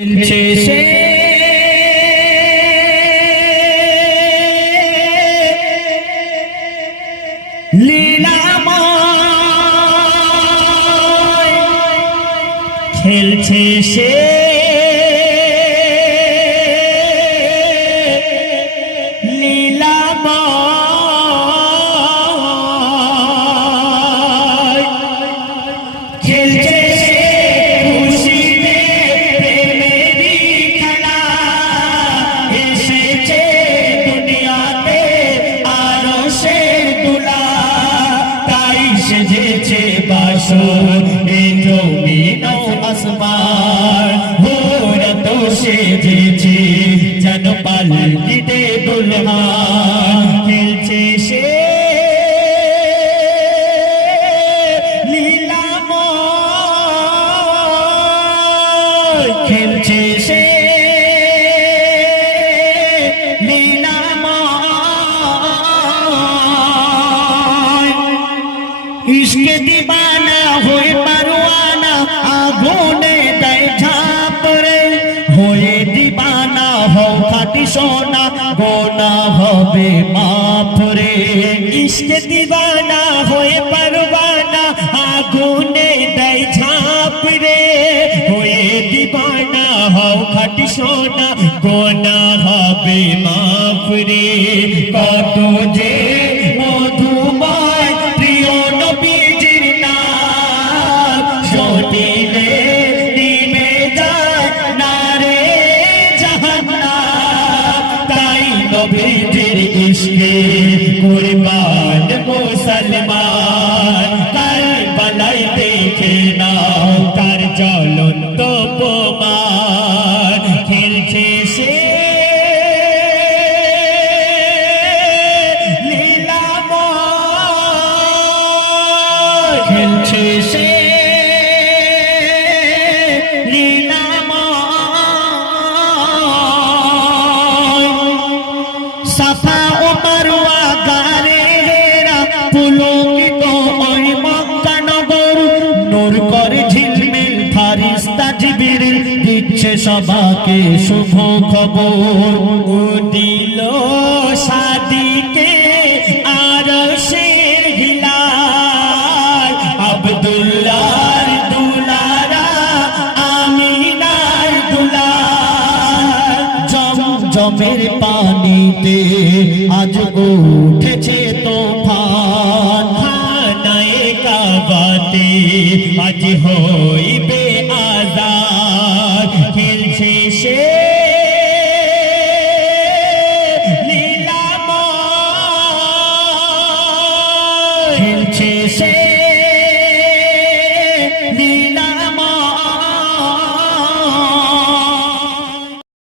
খেলছে সে লীলাময়, খেলছে সে লীলাময়, খেলছে সেজেছে বাসর এ জমিন ও আসমান, ভোরা তো সেজেছে যেন পালকিতে দুলহান। খেলছে সে লীলাময়, খেলছে সে ইশকে দিবানা হয়ে পারওয়ানা, আগুনে দেয় ঝাঁপ রে। হয়ে দিবানা হও খাঁটি সোনা, গোনা হবে মাফ রে। ইশকে দিবানা হয়ে পারওয়ানা, আগুনে দেয় ঝাঁপ রে। হয়ে দিবানা হও খাঁটি সোনা, গোনা হবে মাফ রে। কত যে মধুময় প্রিয় নবীজির নাম, শুনিলে নিভে যায় না রে জাহান্নাম। তাই নবীজির ইশকে কুরবান মুসলমান, কারবালায় দেখে নাও তার জ্বলন্ত প্রমাণ। খেলছে সে খেলছে সে লীলাময়, সাফা ও মারওয়া গারেরা পুলকিত ওই মক্কা নগর। নূর করে ঝিলমিল ফারিস্তা জিবরিল, দিচ্ছে সবাকে শুভ খবর। ও দিল সাদিকে আরশের হিলাল, আব্দুল্লাহর দুলারা আমিনার দুলার। জমের পানিতে আজ উঠেছে তোফান, খানায়ে কাবাতে আজ হইবে আযান। খেলছে সে লীলাময়, খেলছে সে